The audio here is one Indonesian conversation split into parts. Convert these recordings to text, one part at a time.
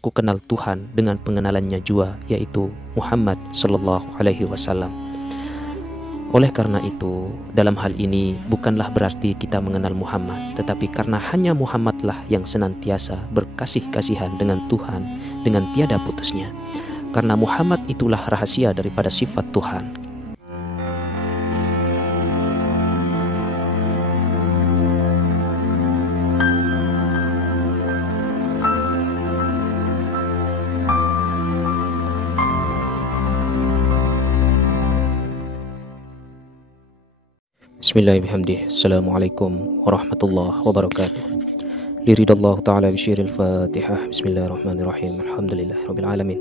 ku kenal Tuhan dengan pengenalannya jua, yaitu Muhammad sallallahu alaihi wasallam. Oleh karena itu, dalam hal ini bukanlah berarti kita mengenal Muhammad, tetapi karena hanya Muhammadlah yang senantiasa berkasih-kasihan dengan Tuhan dengan tiada putusnya. Karena Muhammad itulah rahasia daripada sifat Tuhan. Bismillahirrahmanirrahim. Assalamualaikum warahmatullahi wabarakatuh. Liridallahu ta'ala bisyiril fatihah. Bismillahirrahmanirrahim. Alhamdulillahirabbil alamin.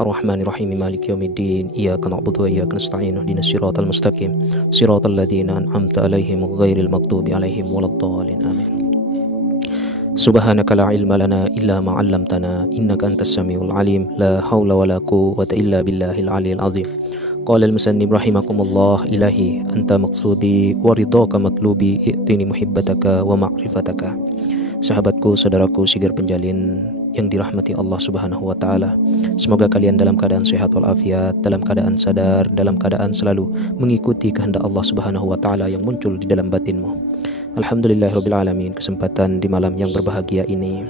Arrahmanirrahim. Maliki yaumiddin. Iyyaka na'budu wa iyyaka nasta'in. Ihdinas siratal mustaqim. Siratal ladzina an'amta 'alaihim ghairil maghdubi 'alaihim waladdallin. Amin. Subhanaka la ilma lana illa ma 'allamtana innaka antas samiul alim. La haula wala quwwata illa billahil aliyil azim. Qala al-musannif rahimakumullah, ilahi anta maqsudi wa ridhaka matlubi, i'tini muhibbataka wa ma'rifataka. Sahabatku, saudaraku, Sigar Penjalin yang dirahmati Allah Subhanahu wa taala, semoga kalian dalam keadaan sehat walafiat, dalam keadaan sadar, dalam keadaan selalu mengikuti kehendak Allah Subhanahu wa taala yang muncul di dalam batinmu. Alhamdulillahirabbil alamin. Kesempatan di malam yang berbahagia ini,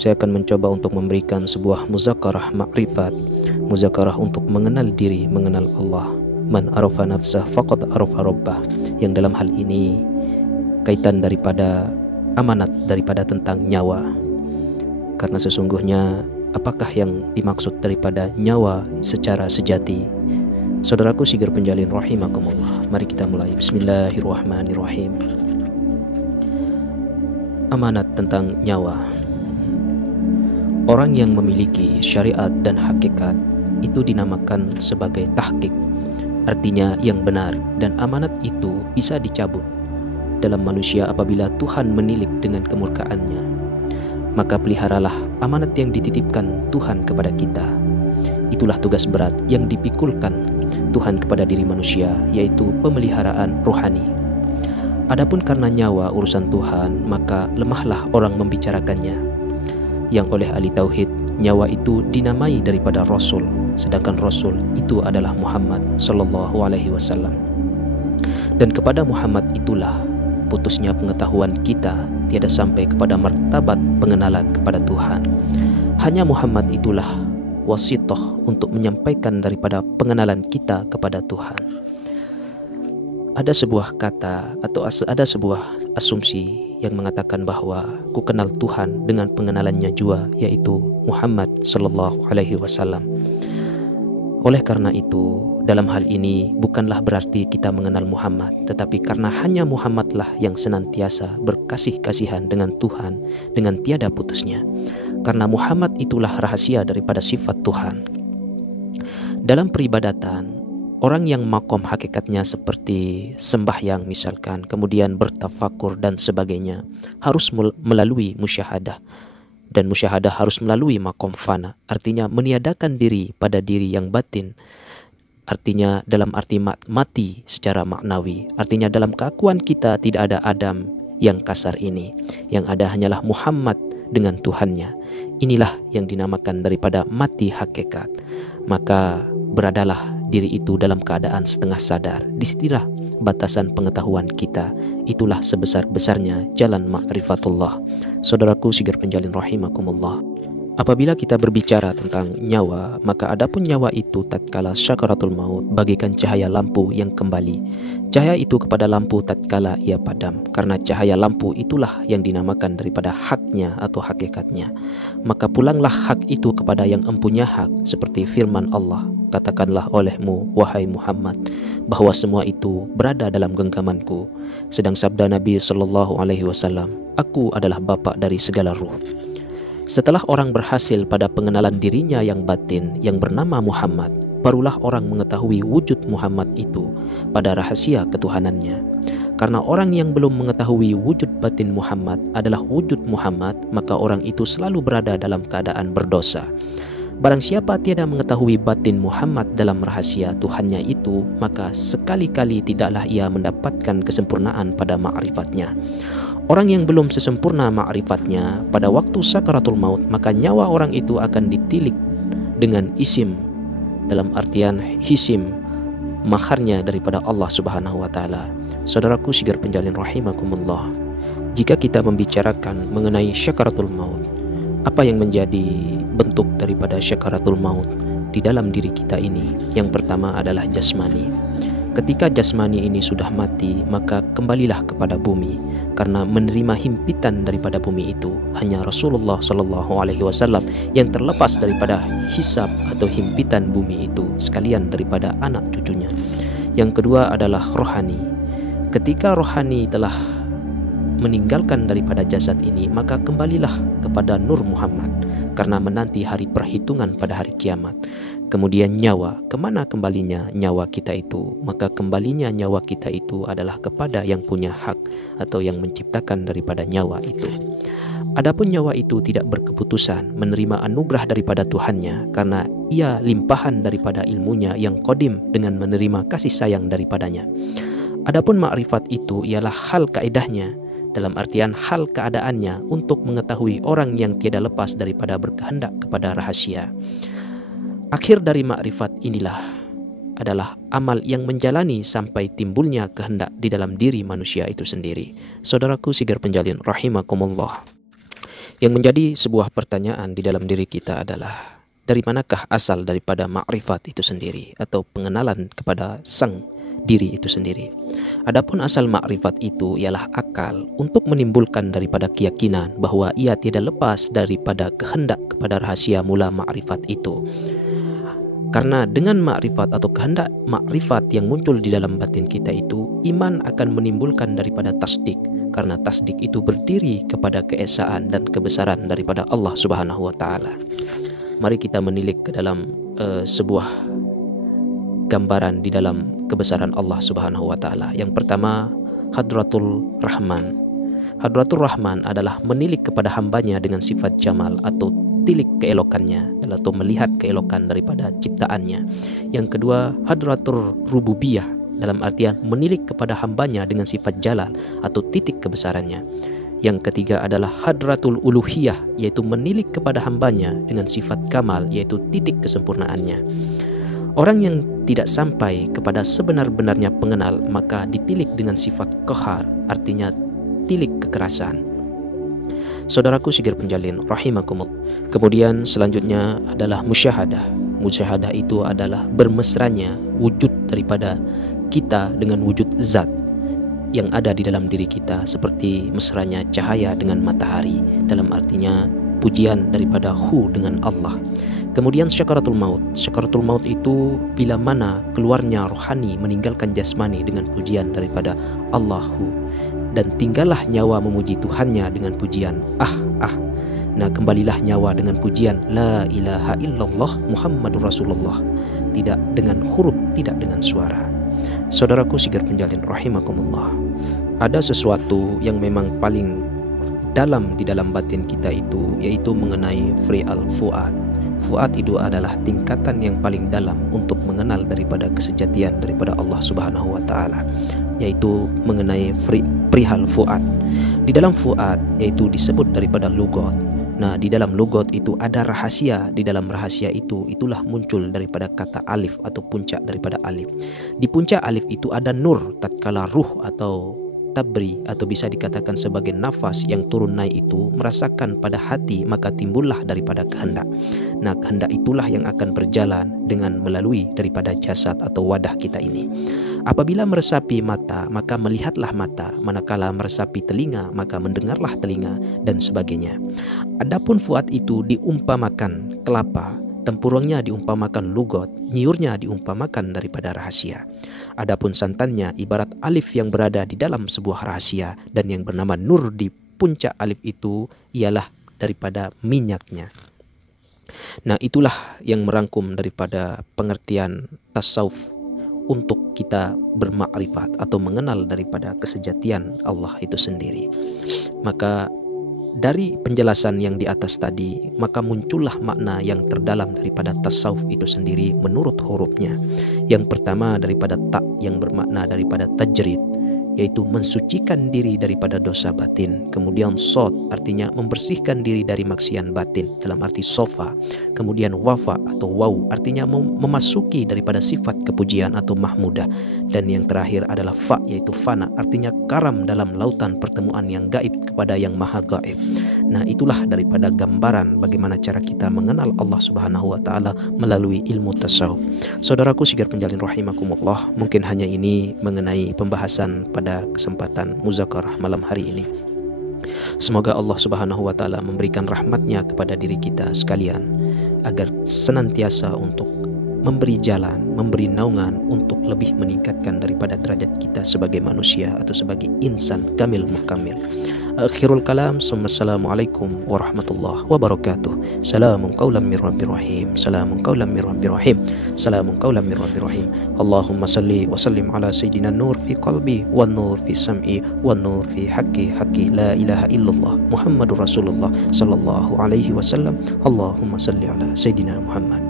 saya akan mencoba untuk memberikan sebuah muzakarah ma'rifat, muzakarah untuk mengenal diri, mengenal Allah. Man arafa nafsah faqad arafa rabbah, yang dalam hal ini kaitan daripada amanat, daripada tentang nyawa. Karena sesungguhnya apakah yang dimaksud daripada nyawa secara sejati? Saudaraku Sigar Penjalin rahimakumullah, mari kita mulai. Bismillahirrahmanirrahim. Amanat tentang nyawa. Orang yang memiliki syariat dan hakikat itu dinamakan sebagai tahqiq, artinya yang benar, dan amanat itu bisa dicabut dalam manusia apabila Tuhan menilik dengan kemurkaannya. Maka peliharalah amanat yang dititipkan Tuhan kepada kita. Itulah tugas berat yang dipikulkan Tuhan kepada diri manusia, yaitu pemeliharaan rohani. Adapun karena nyawa urusan Tuhan, maka lemahlah orang membicarakannya. Yang oleh ahli tauhid, nyawa itu dinamai daripada Rasul, sedangkan Rasul itu adalah Muhammad sallallahu alaihi wasallam. Dan kepada Muhammad itulah putusnya pengetahuan kita tiada sampai kepada martabat pengenalan kepada Tuhan. Hanya Muhammad itulah wasitoh untuk menyampaikan daripada pengenalan kita kepada Tuhan. Ada sebuah kata atau ada sebuah asumsi yang mengatakan bahwa ku kenal Tuhan dengan pengenalannya jua, yaitu Muhammad sallallahu alaihi wasallam. Oleh karena itu, dalam hal ini bukanlah berarti kita mengenal Muhammad, tetapi karena hanya Muhammadlah yang senantiasa berkasih-kasihan dengan Tuhan dengan tiada putusnya. Karena Muhammad itulah rahasia daripada sifat Tuhan. Dalam peribadatan, orang yang makom hakikatnya seperti sembahyang misalkan, kemudian bertafakur dan sebagainya, harus melalui musyahadah. Dan musyahadah harus melalui makom fana, artinya meniadakan diri pada diri yang batin. Artinya dalam arti mati secara maknawi. Artinya dalam keakuan kita tidak ada Adam yang kasar ini. Yang ada hanyalah Muhammad dengan Tuhannya. Inilah yang dinamakan daripada mati hakikat. Maka beradalah diri itu dalam keadaan setengah sadar. Disinilah batasan pengetahuan kita. Itulah sebesar-besarnya jalan ma'rifatullah. Saudaraku Sigar Penjalin rahimakumullah, apabila kita berbicara tentang nyawa, maka adapun nyawa itu tatkala syakaratul maut bagaikan cahaya lampu yang kembali. Cahaya itu kepada lampu tatkala ia padam, karena cahaya lampu itulah yang dinamakan daripada haknya atau hakikatnya. Maka pulanglah hak itu kepada yang empunya hak, seperti firman Allah, katakanlah olehmu wahai Muhammad bahwa semua itu berada dalam genggamanku. Sedang sabda Nabi sallallahu alaihi wasallam, aku adalah bapa dari segala ruh. Setelah orang berhasil pada pengenalan dirinya yang batin yang bernama Muhammad, barulah orang mengetahui wujud Muhammad itu pada rahasia ketuhanannya. Karena orang yang belum mengetahui wujud batin Muhammad adalah wujud Muhammad, maka orang itu selalu berada dalam keadaan berdosa. Barang siapa tiada mengetahui batin Muhammad dalam rahasia Tuhannya itu, maka sekali-kali tidaklah ia mendapatkan kesempurnaan pada ma'rifatnya. Orang yang belum sesempurna ma'rifatnya pada waktu sakaratul maut, maka nyawa orang itu akan ditilik dengan isim, dalam artian hisim, maharnya daripada Allah Subhanahu wa taala. Saudaraku sigar penjalin rahimakumullah, jika kita membicarakan mengenai syakaratul maut, apa yang menjadi bentuk daripada syakaratul maut di dalam diri kita ini? Yang pertama adalah jasmani. Ketika jasmani ini sudah mati, maka kembalilah kepada bumi, karena menerima himpitan daripada bumi itu hanya Rasulullah Shallallahu Alaihi Wasallam yang terlepas daripada hisab atau himpitan bumi itu, sekalian daripada anak cucunya. Yang kedua adalah rohani. Ketika rohani telah meninggalkan daripada jasad ini, maka kembalilah kepada Nur Muhammad, karena menanti hari perhitungan pada hari kiamat. Kemudian nyawa, kemana kembalinya nyawa kita itu? Maka kembalinya nyawa kita itu adalah kepada yang punya hak atau yang menciptakan daripada nyawa itu. Adapun nyawa itu tidak berkeputusan, menerima anugerah daripada Tuhannya, karena ia limpahan daripada ilmunya yang qadim dengan menerima kasih sayang daripadanya. Adapun makrifat itu ialah hal kaedahnya, dalam artian hal keadaannya untuk mengetahui orang yang tiada lepas daripada berkehendak kepada rahasia. Akhir dari makrifat inilah adalah amal yang menjalani sampai timbulnya kehendak di dalam diri manusia itu sendiri. Saudaraku sigar penjalin rahimakumullah, yang menjadi sebuah pertanyaan di dalam diri kita adalah, dari manakah asal daripada makrifat itu sendiri atau pengenalan kepada sang diri itu sendiri? Adapun asal makrifat itu ialah akal untuk menimbulkan daripada keyakinan bahwa ia tidak lepas daripada kehendak kepada rahasia mula makrifat itu. Karena dengan makrifat atau kehendak makrifat yang muncul di dalam batin kita itu, iman akan menimbulkan daripada tasdik, karena tasdik itu berdiri kepada keesaan dan kebesaran daripada Allah Subhanahu wa taala. Mari kita menilik ke dalam sebuah gambaran di dalam kebesaran Allah Subhanahu wa taala. Yang pertama, Hadratul Rahman. Hadratul Rahman adalah menilik kepada hambanya dengan sifat jamal atau tilik keelokannya, atau melihat keelokan daripada ciptaannya. Yang kedua, Hadratul Rububiyah, dalam artian menilik kepada hambanya dengan sifat jalal atau titik kebesarannya. Yang ketiga adalah Hadratul Uluhiyah, yaitu menilik kepada hambanya dengan sifat kamal, yaitu titik kesempurnaannya. Orang yang tidak sampai kepada sebenar-benarnya pengenal, maka ditilik dengan sifat qahar, artinya tilik kekerasan. Saudaraku sigir penjalin rahimakumullah. Kemudian selanjutnya adalah musyahadah. Musyahadah itu adalah bermesranya wujud daripada kita dengan wujud zat yang ada di dalam diri kita, seperti mesranya cahaya dengan matahari, dalam artinya pujian daripada hu dengan Allah. Kemudian syakaratul maut. Syakaratul maut itu bila mana keluarnya rohani meninggalkan jasmani dengan pujian daripada Allahu, dan tinggallah nyawa memuji Tuhannya dengan pujian Nah kembalilah nyawa dengan pujian la ilaha illallah Muhammadur Rasulullah, tidak dengan huruf, tidak dengan suara. Saudaraku sigar penjalin rahimakumullah, ada sesuatu yang memang paling dalam di dalam batin kita itu, yaitu mengenai fri'al fu'ad. Fu'ad itu adalah tingkatan yang paling dalam untuk mengenal daripada kesejatian daripada Allah Subhanahu wa taala, yaitu mengenai perihal fu'ad. Di dalam fu'ad yaitu disebut daripada lugot. Nah, di dalam lugot itu ada rahasia. Di dalam rahasia itu, itulah muncul daripada kata alif atau puncak daripada alif. Di puncak alif itu ada nur, tatkala ruh atau tabri atau bisa dikatakan sebagai nafas yang turun naik itu merasakan pada hati, maka timbullah daripada kehendak. Nah, kehendak itulah yang akan berjalan dengan melalui daripada jasad atau wadah kita ini. Apabila meresapi mata, maka melihatlah mata. Manakala meresapi telinga, maka mendengarlah telinga, dan sebagainya. Adapun fuad itu diumpamakan kelapa, tempurungnya diumpamakan lugot, nyiurnya diumpamakan daripada rahasia. Adapun santannya ibarat alif yang berada di dalam sebuah rahasia, dan yang bernama nur di puncak alif itu ialah daripada minyaknya. Nah, itulah yang merangkum daripada pengertian tasawuf untuk kita bermakrifat atau mengenal daripada kesejatian Allah itu sendiri. Maka dari penjelasan yang di atas tadi, maka muncullah makna yang terdalam daripada tasawuf itu sendiri menurut hurufnya. Yang pertama daripada tak yang bermakna daripada tajrid, yaitu mensucikan diri daripada dosa batin. Kemudian sod artinya membersihkan diri dari maksiat batin dalam arti sofa. Kemudian wafa atau waw artinya memasuki daripada sifat kepujian atau mahmudah. Dan yang terakhir adalah fa, yaitu fana, artinya karam dalam lautan pertemuan yang gaib kepada yang maha gaib. Nah, itulah daripada gambaran bagaimana cara kita mengenal Allah Subhanahu wa taala melalui ilmu tasawuf. Saudaraku sigar penjalin rahimakumullah, mungkin hanya ini mengenai pembahasan pada kesempatan muzakarah malam hari ini. Semoga Allah Subhanahu wa taala memberikan rahmatnya kepada diri kita sekalian, agar senantiasa untuk memberi jalan, memberi naungan untuk lebih meningkatkan daripada derajat kita sebagai manusia atau sebagai insan kamil mukamil. Akhirul kalam, assalamualaikum warahmatullahi wabarakatuh. Salamun qawlan mir rabbir rahim. Salamun qawlan mir rabbir rahim. Salamun qawlan mir rabbir rahim. Allahumma salli wa sallim ala sayyidina nur fi qalbi wan nur fi sam'i wan nur fi haqqi la ilaha illallah Muhammadur Rasulullah sallallahu alaihi wasallam. Allahumma salli ala sayyidina Muhammad.